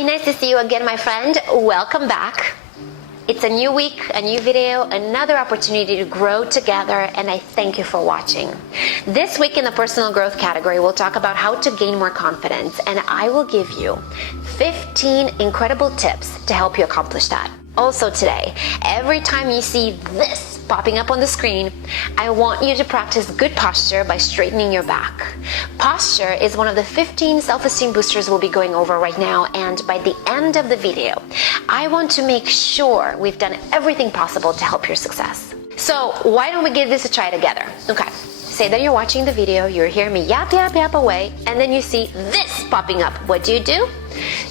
Hi, nice to see you again, my friend. Welcome back. It's a new week, a new video, another opportunity to grow together, and I thank you for watching. This week in the personal growth category, we'll talk about how to gain more confidence, and I will give you 15 incredible tips to help you accomplish that. Also today, every time you see this popping up on the screen, I want you to practice good posture by straightening your back. Posture is one of the 15 self-esteem boosters we'll be going over right now, and by the end of the video, I want to make sure we've done everything possible to help your success. So why don't we give this a try together? Okay, say that you're watching the video, you're hearing me yap, yap, yap away, and then you see this popping up. What do?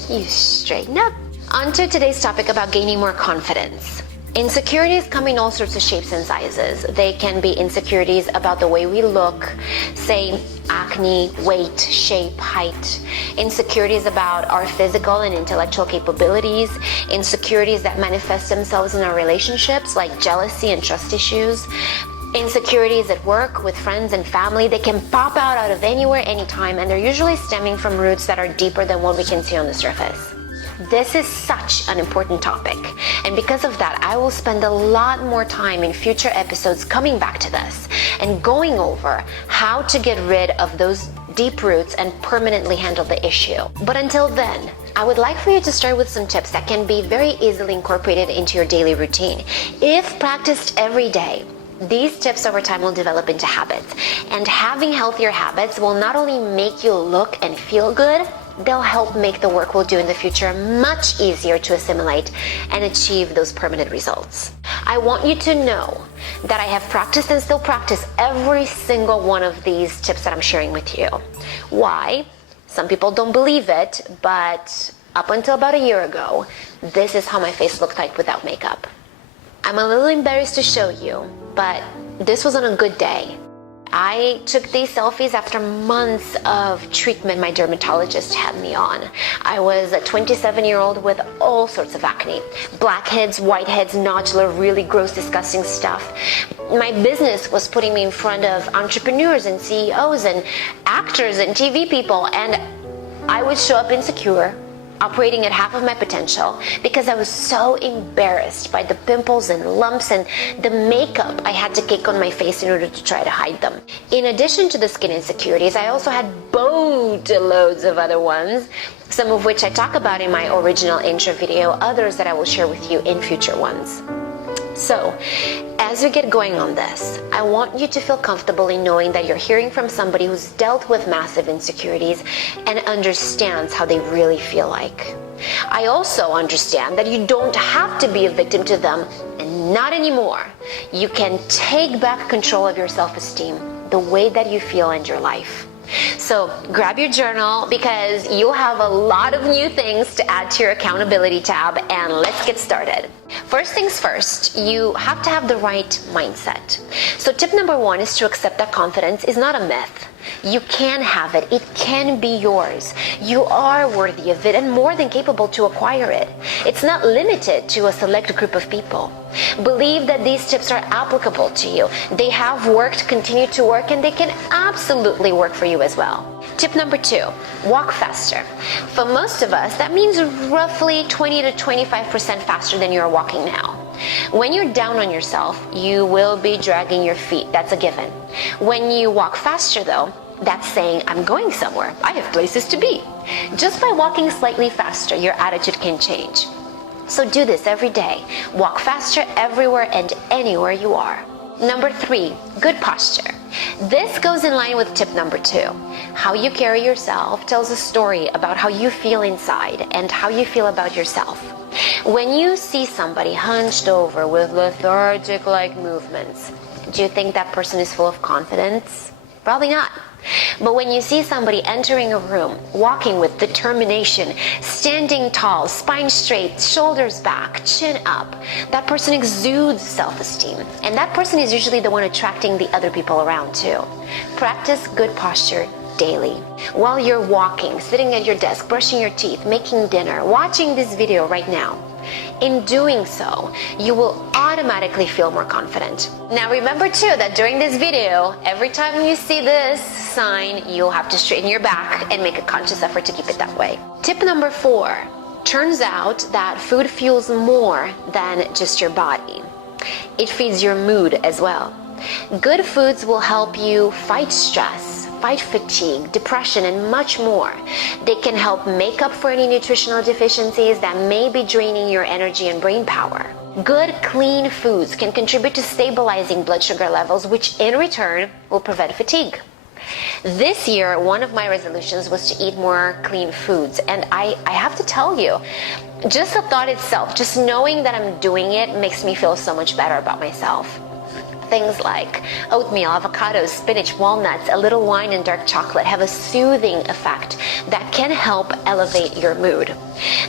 You straighten up. On to today's topic about gaining more confidence. Insecurities come in all sorts of shapes and sizes. They can be insecurities about the way we look, say acne, weight, shape, height. Insecurities about our physical and intellectual capabilities. Insecurities that manifest themselves in our relationships, like jealousy and trust issues. Insecurities at work, with friends and family. They can pop out of anywhere, anytime, and they're usually stemming from roots that are deeper than what we can see on the surface. This is such an important topic, and because of that, I will spend a lot more time in future episodes coming back to this and going over how to get rid of those deep roots and permanently handle the issue. But until then, I would like for you to start with some tips that can be very easily incorporated into your daily routine. If practiced every day, these tips over time will develop into habits, and having healthier habits will not only make you look and feel good, they'll help make the work we'll do in the future much easier to assimilate and achieve those permanent results. I want you to know that I have practiced and still practice every single one of these tips that I'm sharing with you. Why? Some people don't believe it, but up until about a year ago, this is how my face looked like without makeup. I'm a little embarrassed to show you, but this was on a good day. I took these selfies after months of treatment my dermatologist had me on. I was a 27-year-old with all sorts of acne. Blackheads, whiteheads, nodular, really gross, disgusting stuff. My business was putting me in front of entrepreneurs and CEOs and actors and TV people, and I would show up insecure, operating at half of my potential, because I was so embarrassed by the pimples and lumps and the makeup I had to cake on my face in order to try to hide them. In addition to the skin insecurities, I also had boatloads of other ones, some of which I talk about in my original intro video, others that I will share with you in future ones. So, as we get going on this, I want you to feel comfortable in knowing that you're hearing from somebody who's dealt with massive insecurities and understands how they really feel like. I also understand that you don't have to be a victim to them, and not anymore. You can take back control of your self-esteem, the way that you feel and your life. So grab your journal, because you'll have a lot of new things to add to your accountability tab, and let's get started. First things first, you have to have the right mindset. So tip number one is to accept that confidence is not a myth. You can have it. It can be yours. You are worthy of it and more than capable to acquire it. It's not limited to a select group of people. Believe that these tips are applicable to you. They have worked, continue to work, and they can absolutely work for you as well. Tip number two, walk faster. For most of us, that means roughly 20 to 25% faster than you're walking now. When you're down on yourself, you will be dragging your feet. That's a given. When you walk faster though, that's saying, I'm going somewhere. I have places to be. Just by walking slightly faster, your attitude can change. So do this every day. Walk faster everywhere and anywhere you are. Number three, good posture. This goes in line with tip number two. How you carry yourself tells a story about how you feel inside and how you feel about yourself. When you see somebody hunched over with lethargic-like movements, do you think that person is full of confidence? Probably not. But when you see somebody entering a room, walking with determination, standing tall, spine straight, shoulders back, chin up, that person exudes self-esteem. And that person is usually the one attracting the other people around too. Practice good posture daily. While you're walking, sitting at your desk, brushing your teeth, making dinner, watching this video right now. In doing so, you will automatically feel more confident. Now remember too that during this video, every time you see this sign, you'll have to straighten your back and make a conscious effort to keep it that way. Tip number 4, Turns out that food fuels more than just your body. It feeds your mood as well. Good foods will help you fight stress, fight fatigue, depression, and much more. They can help make up for any nutritional deficiencies that may be draining your energy and brain power. Good, clean foods can contribute to stabilizing blood sugar levels, which in return will prevent fatigue. This year, one of my resolutions was to eat more clean foods, and I have to tell you, just the thought itself, just knowing that I'm doing it makes me feel so much better about myself. Things like oatmeal, avocados, spinach, walnuts, a little wine, and dark chocolate have a soothing effect that can help elevate your mood.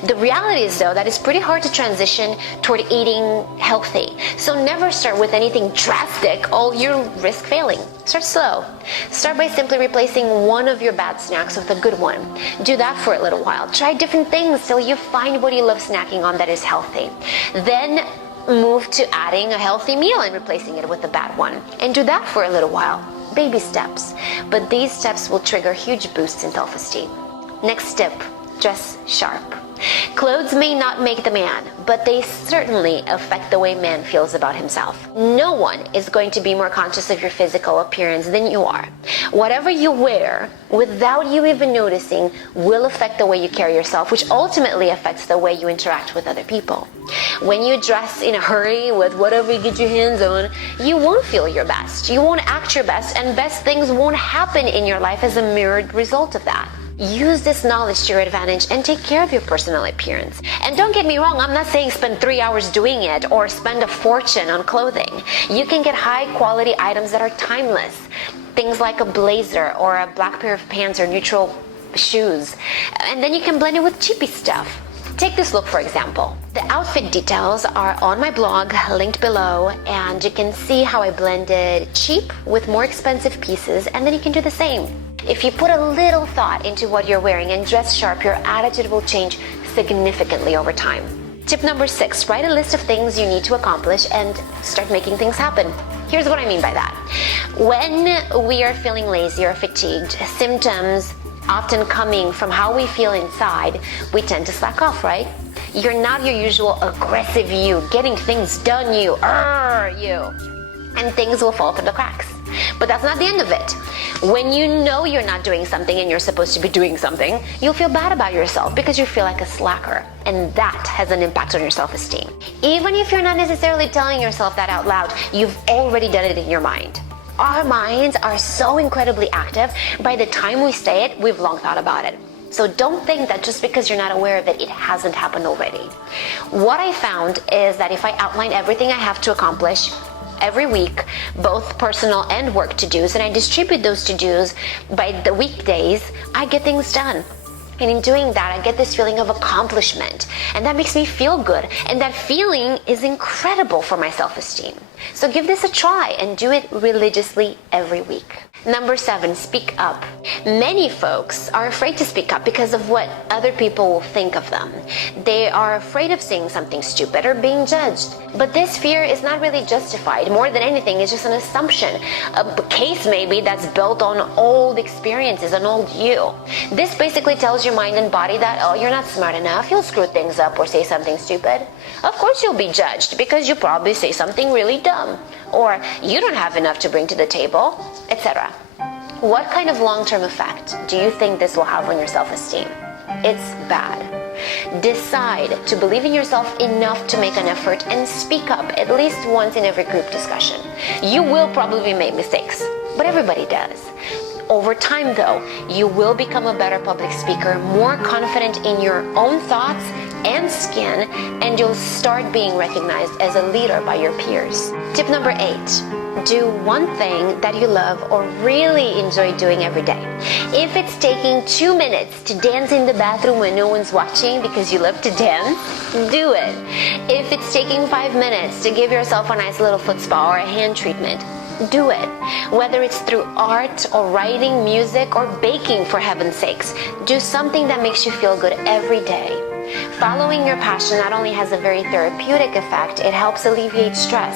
The reality is, though, that it's pretty hard to transition toward eating healthy. So never start with anything drastic or you'll risk failing. Start slow. Start by simply replacing one of your bad snacks with a good one. Do that for a little while. Try different things till you find what you love snacking on that is healthy. Then move to adding a healthy meal and replacing it with a bad one. And do that for a little while. Baby steps. But these steps will trigger huge boosts in self-esteem. Next tip, dress sharp. Clothes may not make the man, but they certainly affect the way man feels about himself. No one is going to be more conscious of your physical appearance than you are. Whatever you wear, without you even noticing, will affect the way you carry yourself, which ultimately affects the way you interact with other people. When you dress in a hurry with whatever you get your hands on, you won't feel your best. You won't act your best, and best things won't happen in your life as a mirrored result of that. Use this knowledge to your advantage and take care of your personal appearance. And don't get me wrong, I'm not saying spend 3 hours doing it or spend a fortune on clothing. You can get high quality items that are timeless. Things like a blazer or a black pair of pants or neutral shoes. And then you can blend it with cheapy stuff. Take this look, for example. The outfit details are on my blog, linked below, and you can see how I blended cheap with more expensive pieces, and then you can do the same. If you put a little thought into what you're wearing and dress sharp, your attitude will change significantly over time. Tip number 6, write a list of things you need to accomplish and start making things happen. Here's what I mean by that. When we are feeling lazy or fatigued, symptoms often coming from how we feel inside, we tend to slack off, right? You're not your usual aggressive you, getting things done you, and things will fall through the cracks. But that's not the end of it. When you know you're not doing something and you're supposed to be doing something, you'll feel bad about yourself because you feel like a slacker. And that has an impact on your self-esteem. Even if you're not necessarily telling yourself that out loud, you've already done it in your mind. Our minds are so incredibly active, by the time we say it, we've long thought about it. So don't think that just because you're not aware of it, it hasn't happened already. What I found is that if I outline everything I have to accomplish every week, both personal and work to-dos, and I distribute those to-dos by the weekdays, I get things done. And in doing that, I get this feeling of accomplishment, and that makes me feel good, and that feeling is incredible for my self-esteem. So give this a try and do it religiously every week. Number 7, speak up. Many folks are afraid to speak up because of what other people will think of them. They are afraid of saying something stupid or being judged. But this fear is not really justified. More than anything, it's just an assumption, a case maybe that's built on old experiences, an old you. This basically tells your mind and body that, oh, you're not smart enough, you'll screw things up or say something stupid. Of course you'll be judged because you probably say something really dumb, or you don't have enough to bring to the table, etc. What kind of long-term effect do you think this will have on your self-esteem? It's bad. Decide to believe in yourself enough to make an effort and speak up at least once in every group discussion. You will probably make mistakes, but everybody does. Over time, though, you will become a better public speaker, more confident in your own thoughts and skin, and you'll start being recognized as a leader by your peers. Tip number 8. Do one thing that you love or really enjoy doing every day. If it's taking 2 minutes to dance in the bathroom when no one's watching because you love to dance, do it. If it's taking 5 minutes to give yourself a nice little foot spa or a hand treatment, do it. Whether it's through art or writing, music, or baking, for heaven's sakes, do something that makes you feel good every day. Following your passion not only has a very therapeutic effect, it helps alleviate stress.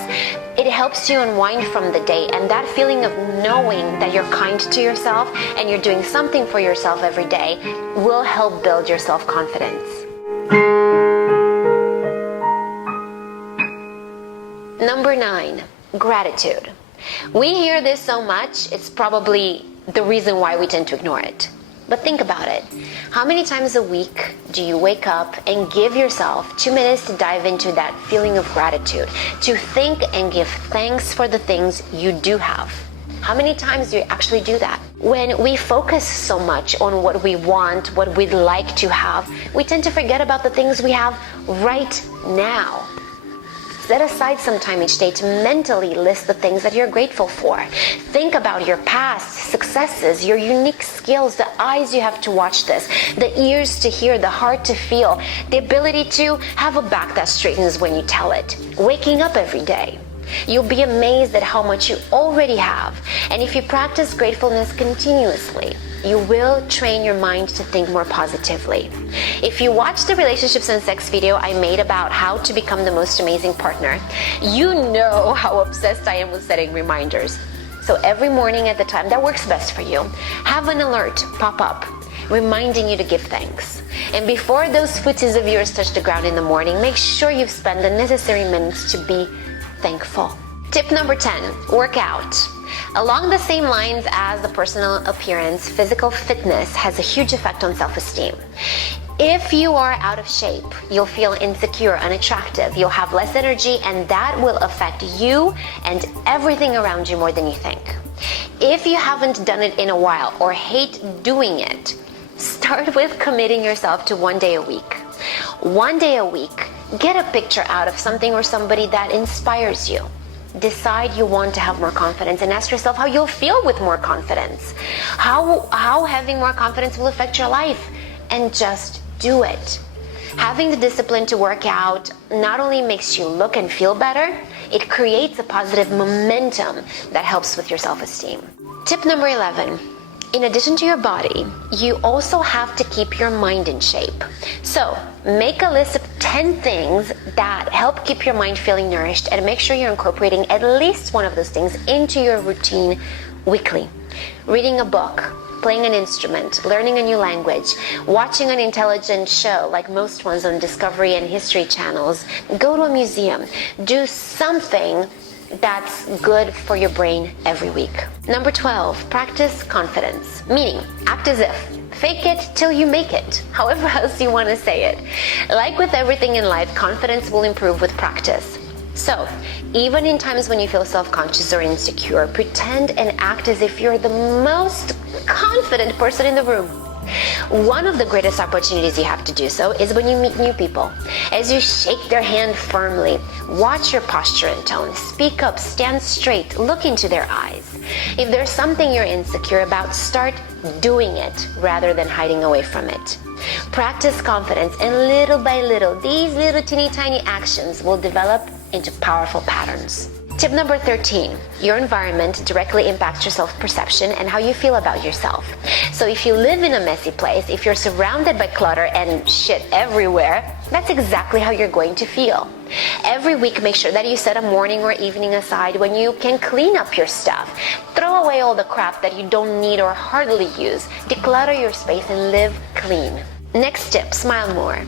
It helps you unwind from the day, and that feeling of knowing that you're kind to yourself and you're doing something for yourself every day will help build your self-confidence. Number 9, gratitude. We hear this so much, it's probably the reason why we tend to ignore it. But think about it. How many times a week do you wake up and give yourself 2 minutes to dive into that feeling of gratitude, to think and give thanks for the things you do have? How many times do you actually do that? When we focus so much on what we want, what we'd like to have, we tend to forget about the things we have right now. Set aside some time each day to mentally list the things that you're grateful for. Think about your past successes, your unique skills, the eyes you have to watch this, the ears to hear, the heart to feel, the ability to have a back that straightens when you tell it. Waking up every day. You'll be amazed at how much you already have. And if you practice gratefulness continuously, you will train your mind to think more positively. If you watch the relationships and sex video I made about how to become the most amazing partner, you know how obsessed I am with setting reminders. So every morning at the time that works best for you, have an alert pop up reminding you to give thanks. And before those footies of yours touch the ground in the morning, make sure you've spent the necessary minutes to be thankful. Tip number 10, work out. Along the same lines as the personal appearance, physical fitness has a huge effect on self-esteem. If you are out of shape, you'll feel insecure, unattractive, you'll have less energy, and that will affect you and everything around you more than you think. If you haven't done it in a while or hate doing it, start with committing yourself to 1 day a week. 1 day a week, get a picture out of something or somebody that inspires you. Decide you want to have more confidence and ask yourself how you'll feel with more confidence. How having more confidence will affect your life, and just do it. Having the discipline to work out not only makes you look and feel better, it creates a positive momentum that helps with your self-esteem. Tip number 11. In addition to your body, you also have to keep your mind in shape. So make a list of 10 things that help keep your mind feeling nourished, and make sure you're incorporating at least one of those things into your routine weekly. Reading a book, playing an instrument, learning a new language, watching an intelligent show like most ones on Discovery and History channels, go to a museum, do something that's good for your brain every week. Number 12, practice confidence, meaning act as if. Fake it till you make it, however else you want to say it. Like with everything in life, confidence will improve with practice. So, even in times when you feel self-conscious or insecure, pretend and act as if you're the most confident person in the room. One of the greatest opportunities you have to do so is when you meet new people. As you shake their hand firmly, watch your posture and tone. Speak up, stand straight, look into their eyes. If there's something you're insecure about, start doing it rather than hiding away from it. Practice confidence, and little by little, these little teeny tiny actions will develop into powerful patterns. Tip number 13, your environment directly impacts your self-perception and how you feel about yourself. So if you live in a messy place, if you're surrounded by clutter and shit everywhere, that's exactly how you're going to feel. Every week, make sure that you set a morning or evening aside when you can clean up your stuff. Throw away all the crap that you don't need or hardly use. Declutter your space and live clean. Next tip, smile more.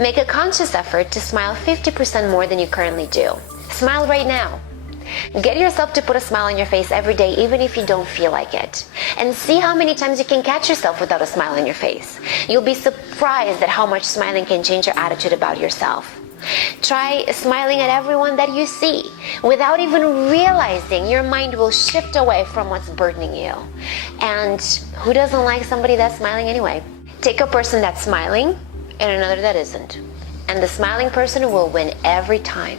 Make a conscious effort to smile 50% more than you currently do. Smile right now. Get yourself to put a smile on your face every day, even if you don't feel like it. And see how many times you can catch yourself without a smile on your face. You'll be surprised at how much smiling can change your attitude about yourself. Try smiling at everyone that you see. Without even realizing, your mind will shift away from what's burdening you. And who doesn't like somebody that's smiling anyway? Take a person that's smiling and another that isn't. And the smiling person will win every time.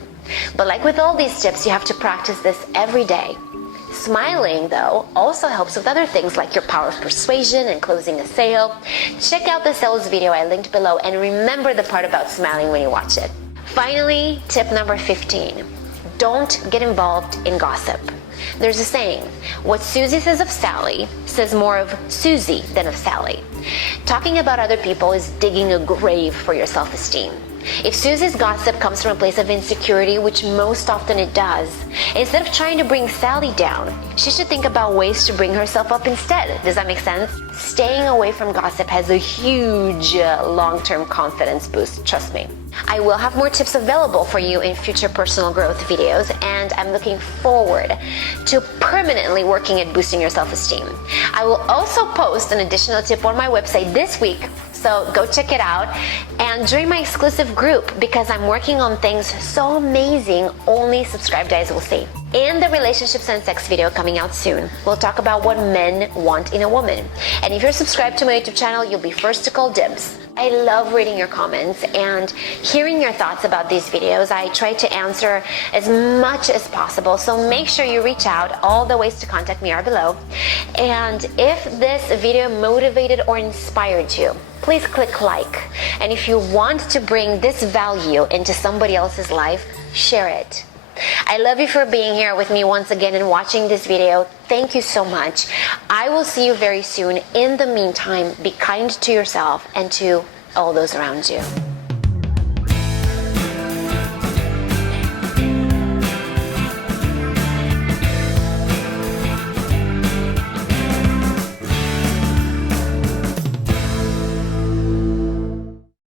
But like with all these tips, you have to practice this every day. Smiling, though, also helps with other things like your power of persuasion and closing a sale. Check out the sales video I linked below, and remember the part about smiling when you watch it. Finally, tip number 15. Don't get involved in gossip. There's a saying, what Susie says of Sally says more of Susie than of Sally. Talking about other people is digging a grave for your self-esteem. If Susie's gossip comes from a place of insecurity, which most often it does, instead of trying to bring Sally down, she should think about ways to bring herself up instead. Does that make sense? Staying away from gossip has a huge long-term confidence boost, trust me. I will have more tips available for you in future personal growth videos, and I'm looking forward to permanently working at boosting your self-esteem. I will also post an additional tip on my website this week, so go check it out and join my exclusive group because I'm working on things so amazing only subscribed guys will see. In the relationships and sex video coming out soon, we'll talk about what men want in a woman. And if you're subscribed to my YouTube channel, you'll be first to call dibs. I love reading your comments and hearing your thoughts about these videos. I try to answer as much as possible, so make sure you reach out. All the ways to contact me are below. And if this video motivated or inspired you, please click like. And if you want to bring this value into somebody else's life, share it. I love you for being here with me once again and watching this video. Thank you so much. I will see you very soon. In the meantime, be kind to yourself and to all those around you.